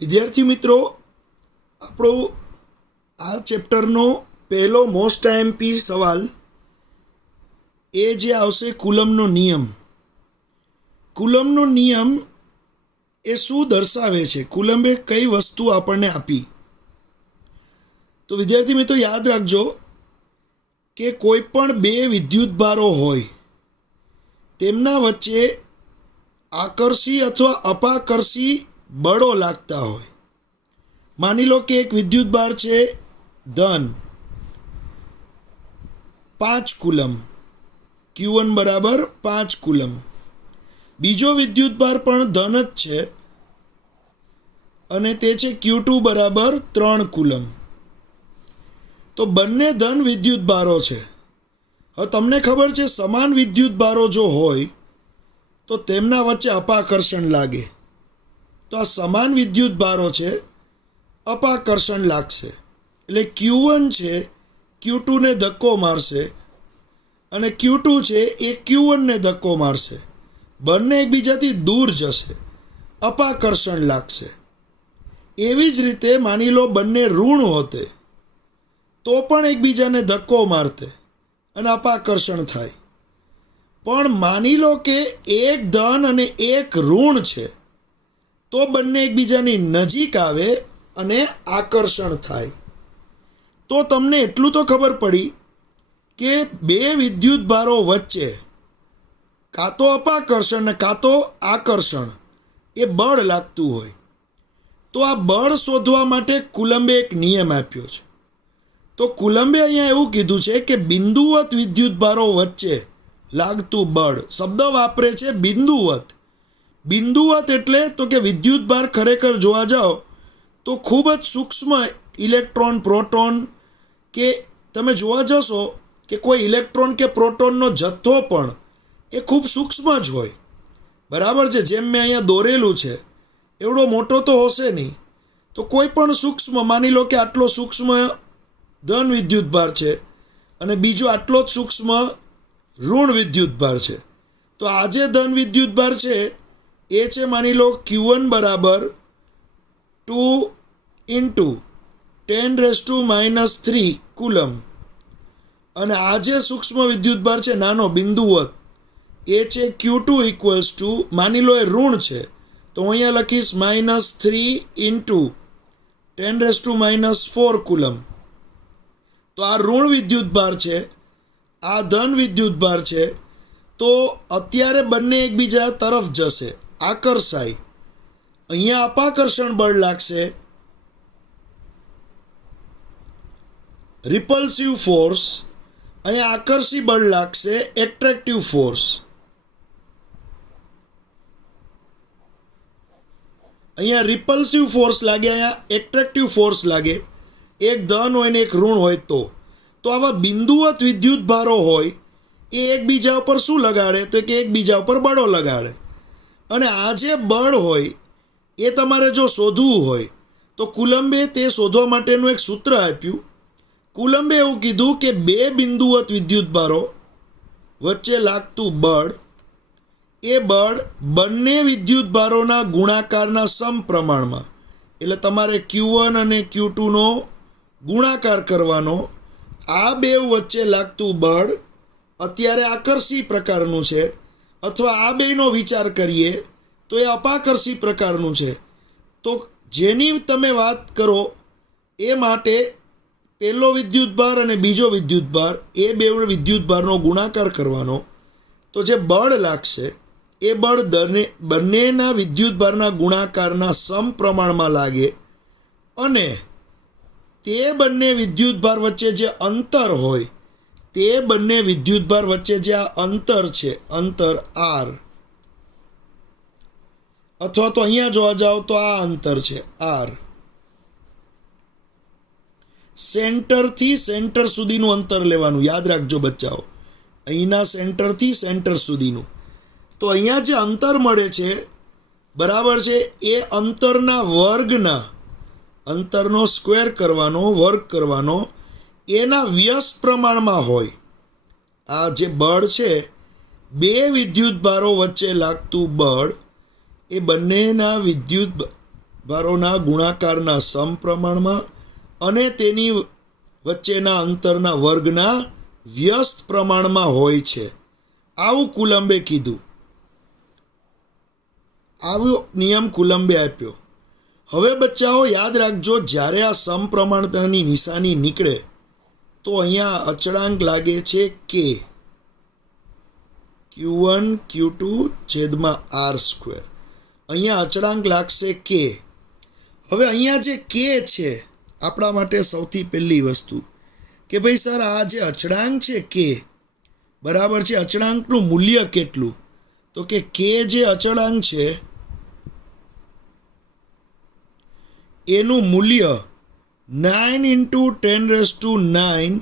વિદ્યાર્થી મિત્રો, આપણો આ ચેપ્ટરનો પહેલો મોસ્ટ આઈએમપી સવાલ એ જે આવશે કુલમનો નિયમ. કુલમનો નિયમ એ શું દર્શાવે છે? કુલંબે કઈ વસ્તુ આપણને આપી? તો વિદ્યાર્થી મિત્રો યાદ રાખજો કે કોઈ પણ બે વિદ્યુતભારો હોય તેમના વચ્ચે આકર્ષી અથવા અપાકર્ષી બળો લાગતા હોય. માની લો કે એક વિદ્યુતભાર છે ધન 5 કુલમ, Q1 બરાબર 5 કુલમ. બીજો વિદ્યુતભાર પણ ધન જ છે અને તે છે Q2 બરાબર 3 કુલમ. તો બંને ધન વિદ્યુતભારો છે. હવે તમને ખબર છે સમાન વિદ્યુતભારો જો હોય તો તેમના વચ્ચે અપાકર્ષણ લાગે. તો આ સમાન વિદ્યુતભારો છે, અપાકર્ષણ લાગશે એટલે Q1 છે Q2 ને ધક્કો મારશે અને Q2 છે એ Q1 ને ધક્કો મારશે. બંને એકબીજાથી દૂર જશે, અપાકર્ષણ લાગશે. એવી જ રીતે માની લો બંને ઋણ હોતે તો પણ એકબીજાને ધક્કો મારતે અને અપાકર્ષણ થાય. પણ માની લો કે એક ધન અને એક ઋણ છે તો બંને એકબીજાની નજીક આવે અને આકર્ષણ થાય. તો તમને એટલું તો ખબર પડી કે બે વિદ્યુતભારો વચ્ચે કાં તો અપાકર્ષણ ને કાં તો આકર્ષણ એ બળ લાગતું હોય. તો આ બળ શોધવા માટે કુલંબે એક નિયમ આપ્યો છે. તો કુલંબે અહીંયા એવું કીધું છે કે બિંદુવત વિદ્યુતભારો વચ્ચે લાગતું બળ, શબ્દ વાપરે છે બિંદુવત. બિંદુવત એટલે તો કે વિદ્યુતભાર ખરેખર જોવા જાઓ તો ખૂબ જ સૂક્ષ્મ ઇલેક્ટ્રોન, પ્રોટોન કે તમે જોવા જશો કે કોઈ ઇલેક્ટ્રોન કે પ્રોટોનનો જથ્થો પણ એ ખૂબ સૂક્ષ્મ જ હોય. બરાબર છે, જેમ મેં અહીંયા દોરેલું છે એવડો મોટો તો હશે નહીં. તો કોઈ પણ સૂક્ષ્મ, માની લો કે આટલો સૂક્ષ્મ ધન વિદ્યુતભાર છે અને બીજો આટલો જ સૂક્ષ્મ ઋણ વિદ્યુતભાર છે. તો આ જે ધન વિદ્યુતભાર છે એ છે માની લો Q1 બરાબર 2 × 10⁻³ કુલમ અને આ જે સૂક્ષ્મ વિદ્યુતભાર છે નાનો બિંદુવત એ છે Q2 = માની લો એ ઋણ છે તો હું અહીંયા લખીશ -3 × 10⁻⁴ કુલમ. તો આ ઋણ વિદ્યુતભાર છે, આ ધન વિદ્યુતભાર છે. તો અત્યારે બંને એકબીજા તરફ જશે, આકર્ષાય. અહીંયા અપાકર્ષણ બળ લાગશે, રિપલ્સિવ ફોર્સ. અહીંયા આકર્ષી બળ લાગશે, એટ્રેક્ટિવ ફોર્સ. અહીંયા રિપલ્સિવ ફોર્સ લાગે, અહીંયા એટ્રેક્ટિવ ફોર્સ લાગે. એક ધન હોય ને એક ઋણ હોય તો આવા બિંદુવત વિદ્યુતભારો હોય એ એકબીજા ઉપર શું લગાડે? તો કે એકબીજા ઉપર બળો લગાડે. અને આ જે બળ હોય એ તમારે જો શોધવું હોય તો કુલંબે તે શોધવા માટેનું એક સૂત્ર આપ્યું. કુલંબે એવું કીધું કે બે બિંદુવત વિદ્યુતભારો વચ્ચે લાગતું બળ એ બળ બંને વિદ્યુતભારોના ગુણાકારના સમપ્રમાણમાં, એટલે તમારે Q1 અને Q2નો ગુણાકાર કરવાનો. આ બે વચ્ચે લાગતું બળ અત્યારે આકર્ષી પ્રકારનું છે અથવા આ બેનો વિચાર કરીએ તો એ અપાકર્ષી પ્રકારનું છે. તો જેની તમે વાત કરો એ માટે પહેલો વિદ્યુતભાર અને બીજો વિદ્યુતભાર એ બે વિદ્યુતભારનો ગુણાકાર કરવાનો. તો જે બળ લાગશે એ બળ બંનેના વિદ્યુતભારના ગુણાકારના સમપ્રમાણમાં લાગે અને તે બંને વિદ્યુતભાર વચ્ચે જે અંતર હોય તે બંને વિદ્યુતભાર વચ્ચે જે આ અંતર છે, અંતર R, અથવા તો અહીંયા જોવા જાઓ તો આ અંતર છે R. સેન્ટરથી સેન્ટર સુધીનું અંતર લેવાનું, યાદ રાખજો બચ્ચાઓ, અહીંના સેન્ટરથી સેન્ટર સુધીનું. તો અહીંયા જે અંતર મળે છે બરાબર છે એ અંતરના વર્ગના, અંતરનો સ્ક્વેર કરવાનો, વર્ગ કરવાનો, એના વ્યસ્ત પ્રમાણમાં હોય. આ જે બળ છે બે વિદ્યુતભારો વચ્ચે લાગતું બળ એ બંનેના ભારોના ગુણાકારના સમપ્રમાણમાં અને તેની વચ્ચેના અંતરના વર્ગના વ્યસ્ત પ્રમાણમાં હોય છે. આવું કુલંબે કીધું. આવો નિયમ કુલંબે આપ્યો. હવે બચ્ચાઓ યાદ રાખજો, જ્યારે આ સમપ્રમાણતાની નિશાની નીકળે તો અહીંયા અચળાંક લાગે છે કે Q1 Q2 છેદમાં R². અહીંયા અચળાંક લાગશે કે. હવે અહીંયા જે કે છે આપણા માટે સૌથી પહેલી વસ્તુ કે ભાઈ સર આ જે અચળાંક છે કે બરાબર છે, અચળાંકનું મૂલ્ય કેટલું? તો કે જે અચળાંક છે એનું મૂલ્ય 9 × 10⁹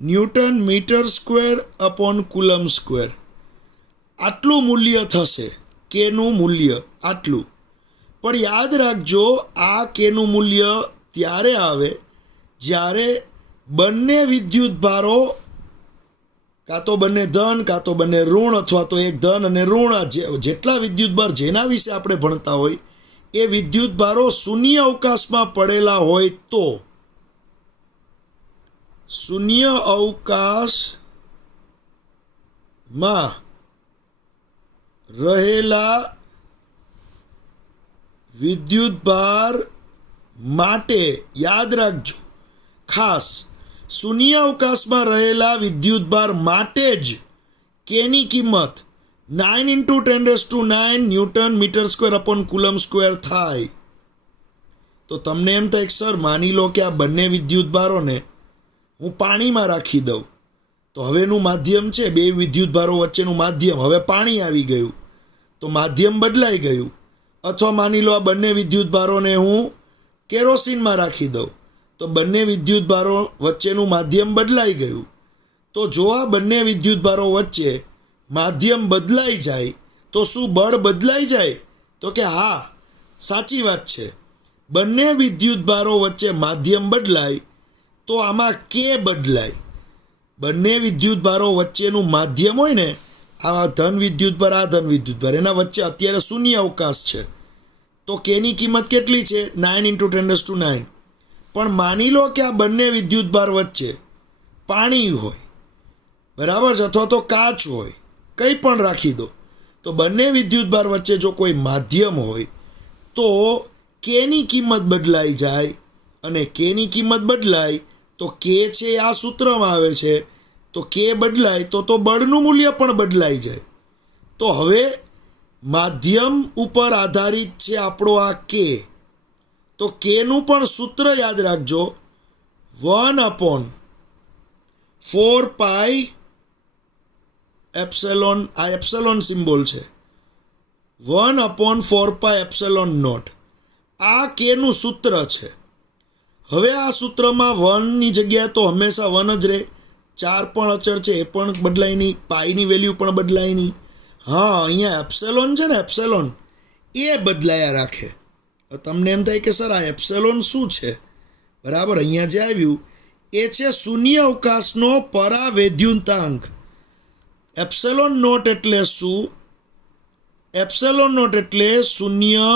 newton metre square upon coulomb square. આટલું મૂલ્ય થશે કેનું મૂલ્ય, આટલું. પણ યાદ રાખજો, આ કેનું મૂલ્ય ત્યારે આવે જ્યારે બંને વિદ્યુત ભારો કાં તો બંને ધન કાં તો બંને ઋણ અથવા તો એક ધન અને ઋણ, જેટલા વિદ્યુત ભાર જેના વિશે આપણે ભણતા હોય એ વિદ્યુત ભારો શૂન્ય અવકાશમાં પડેલા હોય તો. શૂન્ય અવકાશમાં રહેલા વિદ્યુત ભાર માટે યાદ રાખજો, ખાસ શૂન્ય અવકાશમાં રહેલા વિદ્યુત ભાર માટે જ કેની કિંમત 9 × 10⁹ newton metre square upon coulomb square થાય. તો તમને એમ થાય કે સર માની લો કે આ બંને વિદ્યુત ભારોને હું પાણીમાં રાખી દઉં તો હવેનું માધ્યમ છે, બે વિદ્યુત ભારો વચ્ચેનું માધ્યમ, હવે પાણી આવી ગયું તો માધ્યમ બદલાઈ ગયું. અથવા માની લો આ બંને વિદ્યુત ભારોને હું કેરોસીનમાં રાખી દઉં તો બંને વિદ્યુત ભારો વચ્ચેનું માધ્યમ બદલાઈ ગયું. તો જો આ બંને વિદ્યુત ભારો વચ્ચે માધ્યમ બદલાઈ જાય તો શું બળ બદલાઈ જાય? તો કે હા, સાચી વાત છે. બંને વિદ્યુત ભારો વચ્ચે માધ્યમ બદલાય તો આમાં કે બદલાય. બંને વિદ્યુત ભારો વચ્ચેનું માધ્યમ હોય ને, આ ધન વિદ્યુત ભાર આ ધન વિદ્યુત ભાર, એના વચ્ચે અત્યારે શૂન્ય અવકાશ છે તો કેની કિંમત કેટલી છે? 9 × 10⁹. પણ માની લો કે આ બંને વિદ્યુત ભાર વચ્ચે પાણી હોય, બરાબર છે, અથવા તો કાચ હોય, કંઈ પણ રાખી દો. તો બંને વિદ્યુત ભાર વચ્ચે જો કોઈ માધ્યમ હોય તો કેની કિંમત બદલાઈ જાય. અને કેની કિંમત બદલાય તો કે છે આ સૂત્રમાં આવે છે, તો કે બદલાય તો બળનું મૂલ્ય પણ બદલાઈ જાય. તો હવે માધ્યમ ઉપર આધારિત છે આપણો આ કે. તો કેનું પણ સૂત્ર યાદ રાખજો, 1/4π એપ્સિલોન. આ એપ્સિલોન સિમ્બોલ છે, 1/4πε0. આ કેનું સૂત્ર છે. હવે આ સૂત્રમાં 1ની જગ્યાએ તો હંમેશા 1 જ રહે. 4 પણ અચળ છે, એ પણ બદલાય નહીં. પાઈની વેલ્યુ પણ બદલાય નહીં. હા, અહીંયા એપ્સિલોન છે ને, એપ્સિલોન એ બદલાયા રાખે. તમને એમ થાય કે સર આ એપ્સિલોન શું છે? બરાબર, અહીંયા જે આવ્યું એ છે શૂન્ય અવકાશનો પરાવૈદ્યુતાંક. એપ્સિલોન નોટ એટલે શું? એપ્સિલોન નોટ એટલે શૂન્ય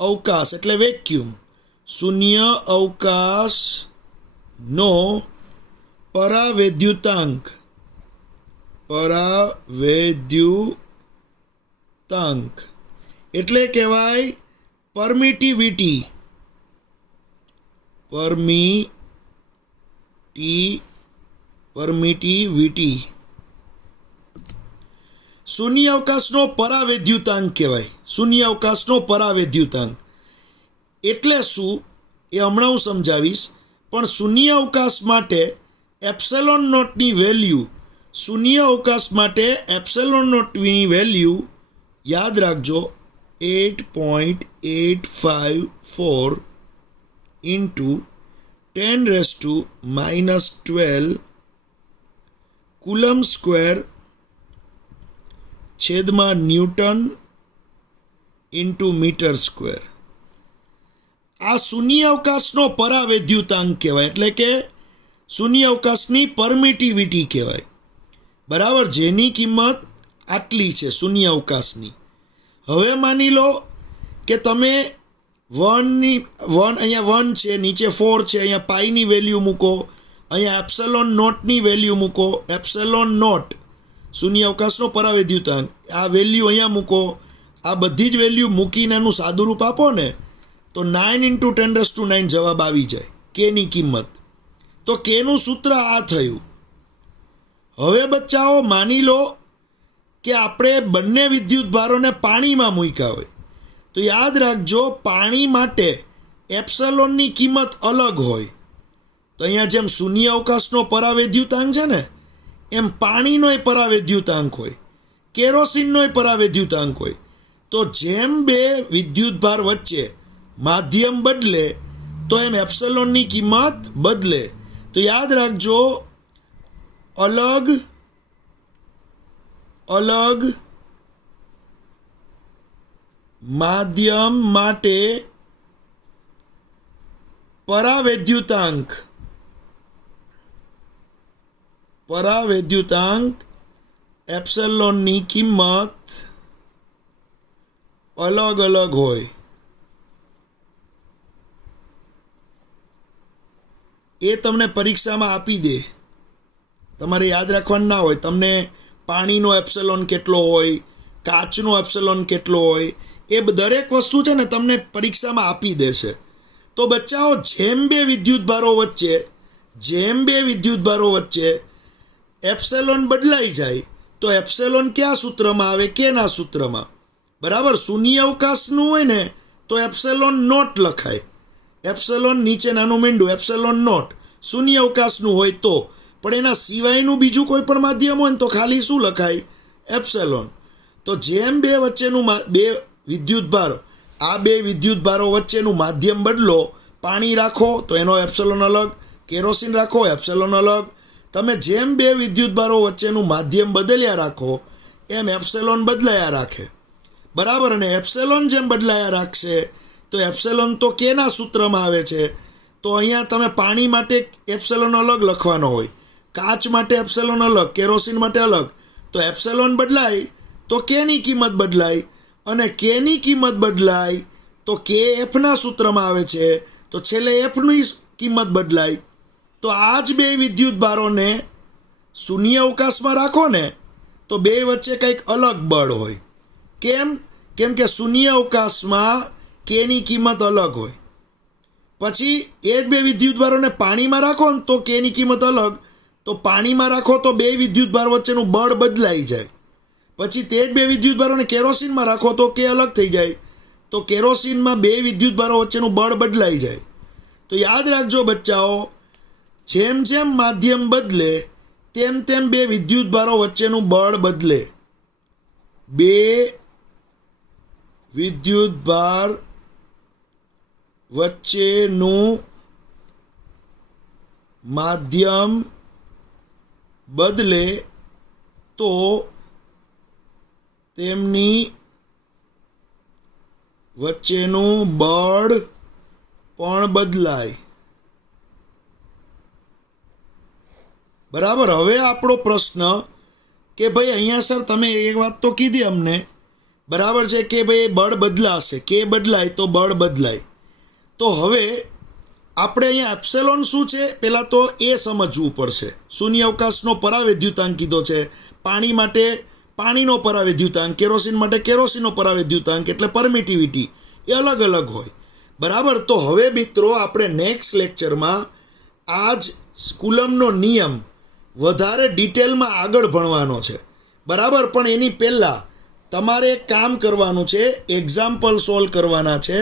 અવકાશ એટલે વેક્યુમ. શૂન્ય અવકાશનો પરાવૈદ્યુતાંક. પરાવૈદ્યુતાંક એટલે કહેવાય પરમિટિવિટી. પરમિટિવિટી શૂન્ય અવકાશનો પરાવૈદ્યુતાંક કહેવાય. શૂન્ય અવકાશનો પરાવૈદ્યુતાંક એટલે શું એ હમણાં હું સમજાવીશ. પણ શૂન્ય અવકાશ માટે એપ્સિલોન નોટની વેલ્યુ, શૂન્ય અવકાશ માટે એપ્સિલોન નોટની વેલ્યુ યાદ રાખજો, 8.854 × 10⁻12 કુલમ સ્ક્વેર છેદમાં ન્યૂટન × મીટર સ્ક્વેર. આ શૂન્ય અવકાશનો પરાવૈદ્યુતાંક કહેવાય, એટલે કે શૂન્ય અવકાશની પરમિટિવિટી કહેવાય. બરાબર, જેની કિંમત આટલી છે શૂન્ય અવકાશની. હવે માની લો કે તમે અહીંયા 1 છે, નીચે 4 છે, અહીંયા પાઈની વેલ્યુ મૂકો, અહીંયા એપ્સેલોન નોટની વેલ્યુ મૂકો, એપ્સેલોન નોટ શૂન્ય અવકાશનો પરાવૈદ્યુતાંક, આ વેલ્યુ અહીંયા મૂકો, આ બધી જ વેલ્યુ મૂકીને એનું સાદુરૂપ આપો ને તો 9 × 10⁹ જવાબ આવી જાય કેની કિંમત. તો કેનું સૂત્ર આ થયું. હવે બચ્ચાઓ માની લો કે આપણે બંને વિદ્યુત ભારોને પાણીમાં મૂક્યા હોય તો યાદ રાખજો પાણી માટે એપ્સેલોનની કિંમત અલગ હોય. તો અહીંયા જેમ શૂન્ય અવકાશનો પરાવૈદ્યુતાંક છે ને એમ પાણીનોય પરાવૈદ્યુતાંક હોય, કેરોસીનનોય પરાવૈદ્યુતાંક હોય. તો જેમ બે વિદ્યુત ભાર વચ્ચે માધ્યમ બદલે તો એમ એપ્સેલોનની કિંમત બદલે. તો યાદ રાખજો અલગ અલગ માધ્યમ માટે પરાવૈદ્યુતાંક એપ્સેલોનની કિંમત અલગ અલગ હોય. એ તમને પરીક્ષામાં આપી દે, તમારે યાદ રાખવાનું ના હોય. તમને પાણીનો એપ્સેલોન કેટલો હોય, કાચનો એપ્સેલોન કેટલો હોય, એ દરેક વસ્તુ છે ને તમને પરીક્ષામાં આપી દેશે. તો બચ્ચાઓ જેમ બે વિદ્યુત ભારો વચ્ચે એપ્સેલોન બદલાઈ જાય તો એપ્સેલોન કયા સૂત્રમાં આવે, કેના સૂત્રમાં? બરાબર, શૂન્ય અવકાશનું હોય ને તો એપ્સેલોન નોટ લખાય, એપ્સેલોન નીચે નાનું મીંડું એપ્સેલોન નોટ. શૂન્ય અવકાશનું હોય તો, પણ એના સિવાયનું બીજું કોઈ પણ માધ્યમ હોય ને તો ખાલી શું લખાય? એપ્સેલોન. તો જેમ બે વિદ્યુત ભારો વચ્ચેનું માધ્યમ બદલો, પાણી રાખો તો એનો એપ્સેલોન અલગ, કેરોસીન રાખો એપ્સેલોન અલગ. તમે જેમ બે વિદ્યુત ભારો વચ્ચેનું માધ્યમ બદલ્યા રાખો એમ એપ્સેલોન બદલાયા રાખે. બરાબર, અને એપ્સેલોન જેમ બદલાયા રાખશે તો એપ્સેલોન તો કેના સૂત્રમાં આવે છે? તો અહીંયા તમે પાણી માટે એપ્સેલોન અલગ લખવાનો હોય, કાચ માટે એપ્સેલોન અલગ, કેરોસીન માટે અલગ. તો એપ્સેલોન બદલાય તો કેની કિંમત બદલાય, અને કેની કિંમત બદલાય તો કે એફના સૂત્રમાં આવે છે, તો છેલ્લે એફની કિંમત બદલાય. તો આ જ બે વિદ્યુત ભારોને શૂન્ય અવકાશમાં રાખો ને તો બે વચ્ચે કંઈક અલગ બળ હોય. કેમ કે શૂન્ય અવકાશમાં કેની કિંમત અલગ હોય. પછી એ જ બે વિદ્યુત ભારોને પાણીમાં રાખો ને તો કેની કિંમત અલગ. તો પાણીમાં રાખો તો બે વિદ્યુત ભાર વચ્ચેનું બળ બદલાઈ જાય. પછી તે જ બે વિદ્યુત ભારોને કેરોસીનમાં રાખો તો કે અલગ થઈ જાય. તો કેરોસીનમાં બે વિદ્યુત ભારો વચ્ચેનું બળ બદલાઈ જાય. તો યાદ રાખજો બચ્ચાઓ, જેમ જેમ માધ્યમ બદલે તેમ તેમ બે વિદ્યુત ભારો વચ્ચેનું બળ બદલે. બે વિદ્યુત ભાર વચ્ચેનું માધ્યમ બદલે તો તેમની વચ્ચેનું બળ પણ બદલાય. બરાબર, હવે આપણો પ્રશ્ન કે ભાઈ અહીંયા સર તમે એક વાત તો કીધી અમને, બરાબર છે કે ભાઈ બળ બદલાશે, કે બદલાય તો બળ બદલાય. તો હવે આપણે અહીંયા એપ્સેલોન શું છે પહેલાં તો એ સમજવું પડશે. શૂન્ય અવકાશનો પરાવૈદ્યુતાંક કીધો છે, પાણી માટે પાણીનો પરાવૈદ્યુતાંક, કેરોસીન માટે કેરોસીનનો પરાવૈદ્યુતાંક, એટલે પરમિટિવિટી એ અલગ અલગ હોય. બરાબર, તો હવે મિત્રો આપણે નેક્સ્ટ લેક્ચરમાં આ જ કુલમનો નિયમ વધારે ડિટેલમાં આગળ ભણવાનો છે. બરાબર, પણ એની પહેલાં તમારે એક કામ કરવાનું છે, એક્ઝામ્પલ સોલ્વ કરવાના છે.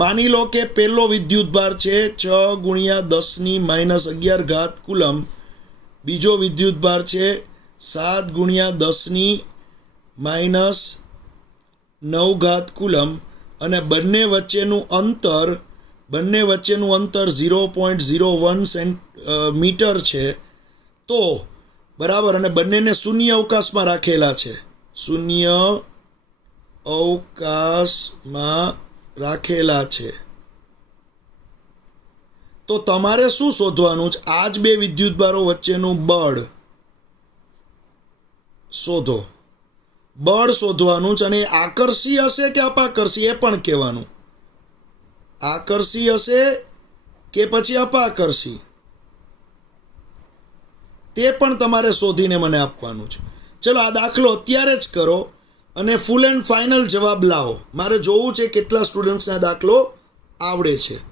માની લો કે પહેલો વિદ્યુતભાર છે 6×10⁻11 કુલમ, બીજો વિદ્યુતભાર છે 7×10⁻9 કુલમ, અને બંને વચ્ચેનું અંતર 0.01 મીટર છે. તો બરાબર, અને બંનેને શૂન્ય અવકાશમાં રાખેલા છે, શૂન્ય અવકાશમાં રાખેલા છે. તો તમારે શું શોધવાનું છે? આ જ બે વિદ્યુતભારો વચ્ચેનું બળ શોધો. બળ શોધવાનું છે અને એ આકર્ષી હશે કે અપાકર્ષી એ પણ કહેવાનું. આકર્ષી હશે કે પછી અપાકર્ષી તે પણ તમારે શોધીને મને આપવાનું છે. ચલો આ દાખલો અત્યારે જ કરો અને ફૂલ એન્ડ ફાઇનલ જવાબ લાવો. મારે જોવું છે કેટલા સ્ટુડન્ટ્સને દાખલો આવડે છે.